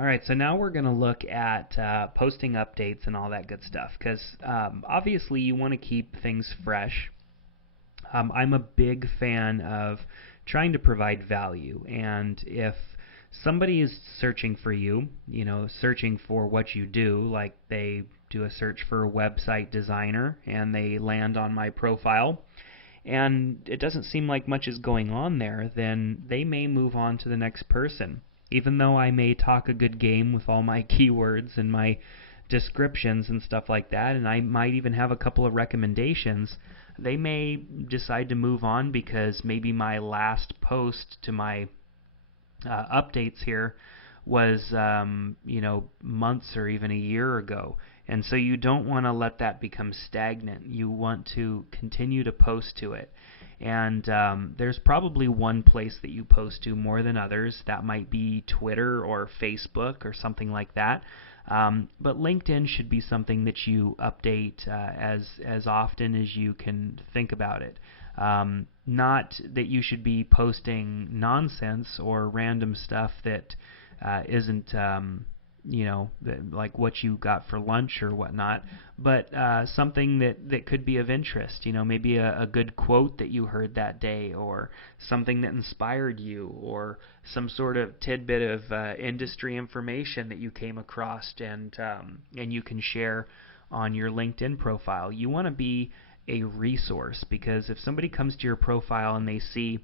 All right, so now we're going to look at posting updates and all that good stuff because obviously you want to keep things fresh. I'm a big fan of trying to provide value, and if somebody is searching for you, searching for what you do, like they do a search for a website designer and they land on my profile, and it doesn't seem like much is going on there, then they may move on to the next person. Even though I may talk a good game with all my keywords and my descriptions and stuff like that, and I might even have a couple of recommendations, they may decide to move on because maybe my last post to my updates here was months or even a year ago. And so you don't want to let that become stagnant. You want to continue to post to it. And there's probably one place that you post to more than others. That might be Twitter or Facebook or something like that. But LinkedIn should be something that you update as often as you can think about it. Not that you should be posting nonsense or random stuff that isn't like what you got for lunch or whatnot, but something that could be of interest. Maybe a good quote that you heard that day, or something that inspired you, or some sort of tidbit of industry information that you came across and you can share on your LinkedIn profile. You want to be a resource, because if somebody comes to your profile and they see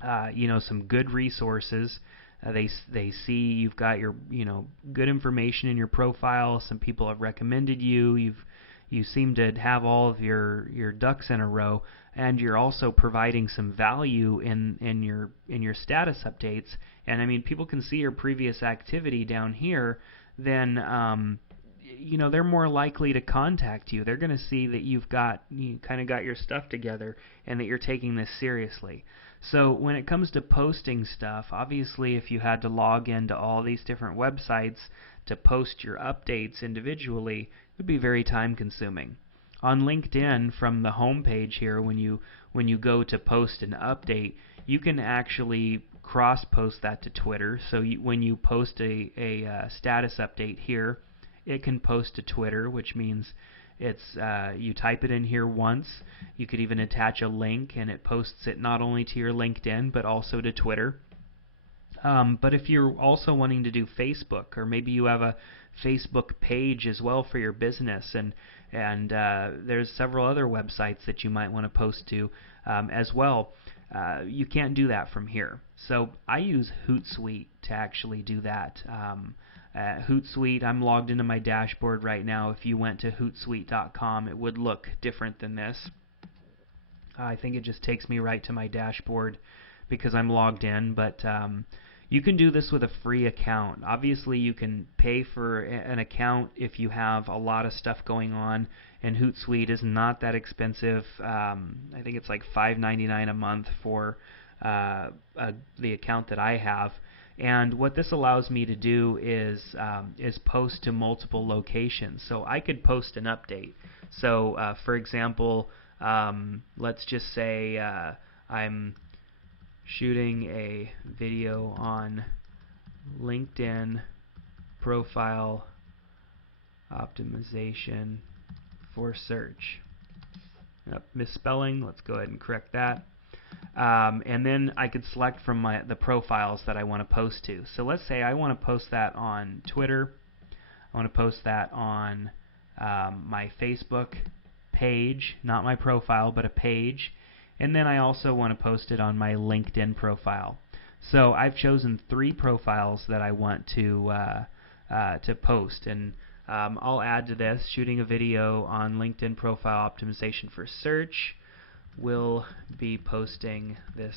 some good resources, they see you've got your good information in your profile. Some people have recommended you. You seem to have all of your ducks in a row, and you're also providing some value in your status updates. And I mean, people can see your previous activity down here. Then they're more likely to contact you. They're going to see that you kind of got your stuff together and that you're taking this seriously. So when it comes to posting stuff, obviously if you had to log into all these different websites to post your updates individually, it would be very time consuming. On LinkedIn, from the home page here, when you go to post an update, you can actually cross-post that to Twitter. So when you post a status update here, it can post to Twitter, which means it's you type it in here once. You could even attach a link, and it posts it not only to your LinkedIn but also to Twitter. But if you're also wanting to do Facebook, or maybe you have a Facebook page as well for your business, and there's several other websites that you might want to post to as well. You can't do that from here. So I use Hootsuite to actually do that. Hootsuite, I'm logged into my dashboard right now. If you went to hootsuite.com, it would look different than this. I think it just takes me right to my dashboard because I'm logged in, but you can do this with a free account. Obviously, you can pay for an account if you have a lot of stuff going on, and Hootsuite is not that expensive. I think it's like $5.99 a month for the account that I have. And what this allows me to do is post to multiple locations. So I could post an update. So for example, let's just say I'm shooting a video on LinkedIn profile optimization for search. Misspelling, let's go ahead and correct that. And then I could select from the profiles that I want to post to. So let's say I want to post that on Twitter. I want to post that on my Facebook page, not my profile, but a page. And then I also want to post it on my LinkedIn profile. So I've chosen 3 profiles that I want to post, and I'll add to this: shooting a video on LinkedIn profile optimization for search. Will be posting this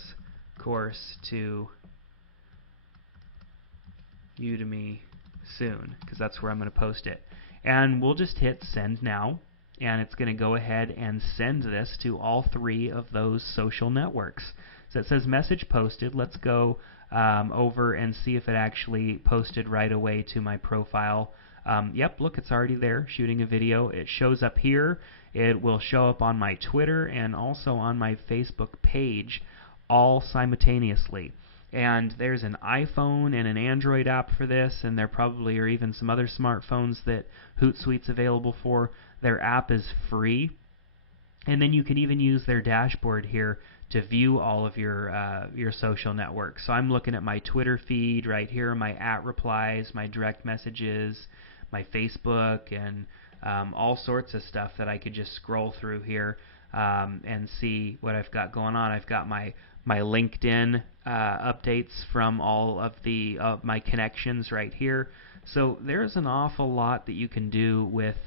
course to Udemy soon, because that's where I'm going to post it. And we'll just hit send now, and it's going to go ahead and send this to all 3 of those social networks. So it says message posted. Let's go over and see if it actually posted right away to my profile. Yep, look, it's already there, shooting a video. It shows up here. It will show up on my Twitter and also on my Facebook page, all simultaneously. And there's an iPhone and an Android app for this, and there probably are even some other smartphones that Hootsuite's available for. Their app is free, and then you can even use their dashboard here to view all of your social networks. So I'm looking at my Twitter feed right here, my @replies, my direct messages, my Facebook, and all sorts of stuff that I could just scroll through here and see what I've got going on. I've got my LinkedIn updates from all of my connections right here. So there's an awful lot that you can do with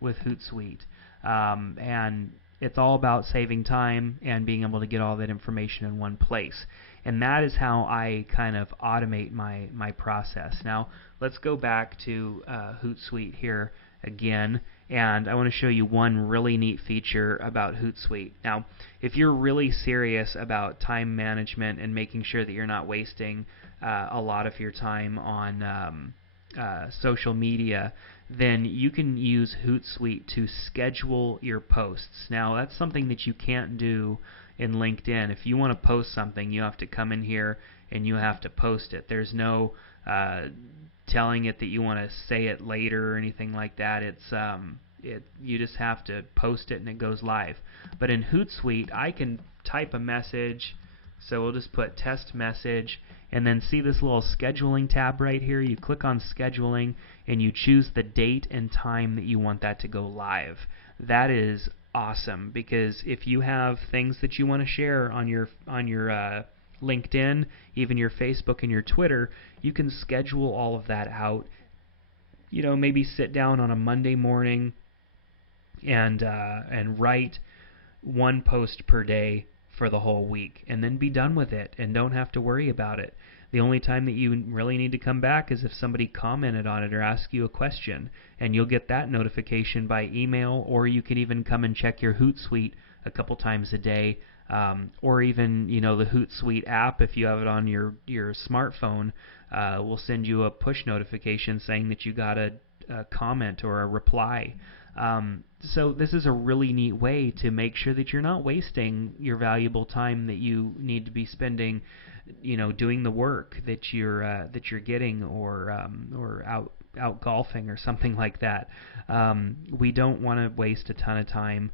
Hootsuite. And it's all about saving time and being able to get all that information in one place. And that is how I kind of automate my process. Now, let's go back to Hootsuite here again, and I want to show you one really neat feature about Hootsuite. Now, if you're really serious about time management and making sure that you're not wasting a lot of your time on social media, then you can use Hootsuite to schedule your posts. Now, that's something that you can't do in LinkedIn. If you want to post something, you have to come in here and you have to post it. There's no telling it that you want to say it later or anything like that. You just have to post it and it goes live. But in Hootsuite, I can type a message. So we'll just put test message, and then see this little scheduling tab right here. You click on scheduling and you choose the date and time that you want that to go live. That is awesome, because if you have things that you want to share on your LinkedIn, even your Facebook and your Twitter, you can schedule all of that out. Maybe sit down on a Monday morning and write one post per day for the whole week, and then be done with it and don't have to worry about it. The only time that you really need to come back is if somebody commented on it or asked you a question, and you'll get that notification by email, or you can even come and check your Hootsuite a couple times a day, or even the Hootsuite app, if you have it on your smartphone, will send you a push notification saying that you got a comment or a reply. So this is a really neat way to make sure that you're not wasting your valuable time that you need to be spending, doing the work that you're getting, or out golfing or something like that. We don't want to waste a ton of time,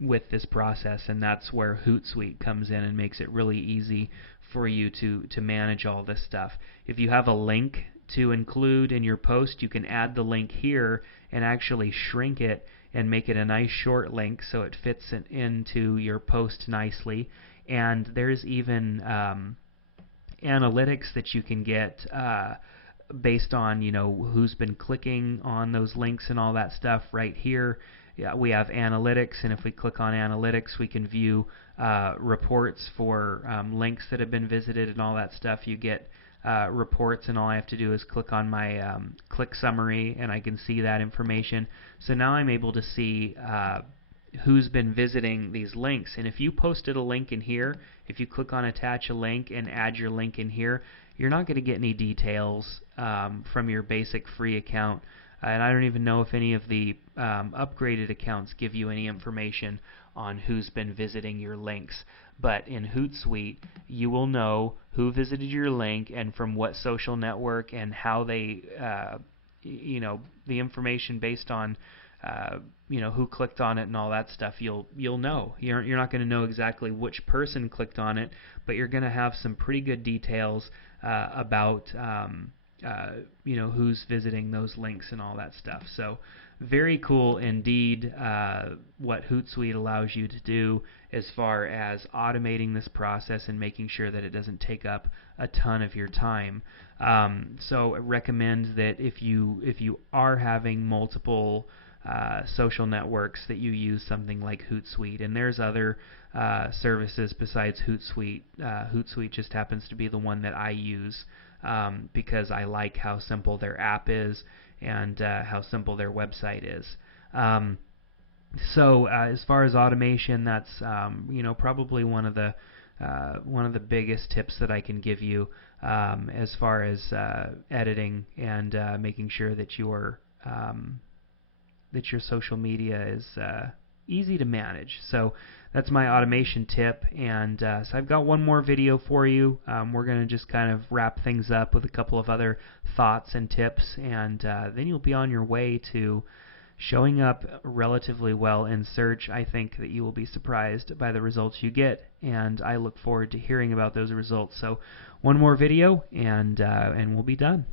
with this process, and that's where Hootsuite comes in and makes it really easy for you to manage all this stuff. If you have a link to include in your post, you can add the link here and actually shrink it and make it a nice short link so it fits into your post nicely. And there's even analytics that you can get based on who's been clicking on those links and all that stuff right here. Yeah, we have analytics, and if we click on analytics, we can view reports for links that have been visited and all that stuff. You get reports, and all I have to do is click on my click summary, and I can see that information. So now I'm able to see who's been visiting these links. And if you posted a link in here, if you click on attach a link and add your link in here, you're not going to get any details from your basic free account. And I don't even know if any of the upgraded accounts give you any information on who's been visiting your links. But in Hootsuite, you will know who visited your link and from what social network, and how they, the information based on, who clicked on it and all that stuff. You'll know. You're not going to know exactly which person clicked on it, but you're going to have some pretty good details about who's visiting those links and all that stuff. So very cool indeed what Hootsuite allows you to do as far as automating this process and making sure that it doesn't take up a ton of your time. So I recommend that if you are having multiple social networks, that you use something like Hootsuite. And there's other services besides Hootsuite. Hootsuite just happens to be the one that I use because I like how simple their app is and how simple their website is. So as far as automation, that's probably one of the biggest tips that I can give you as far as editing and making sure that your social media is easy to manage. So that's my automation tip. And so I've got one more video for you. We're going to just kind of wrap things up with a couple of other thoughts and tips, and then you'll be on your way to showing up relatively well in search. I think that you will be surprised by the results you get, and I look forward to hearing about those results. So one more video, and we'll be done.